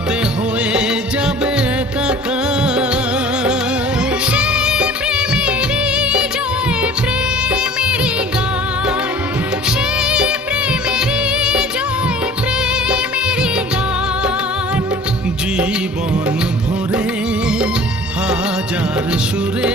পথে হয়ে যাবে একাকার। সেই প্রেমেরই জয়, প্রেমেরই গান, সেই প্রেমেরই জয়, প্রেমেরই গান। জীবন ভরে হাজার সুরে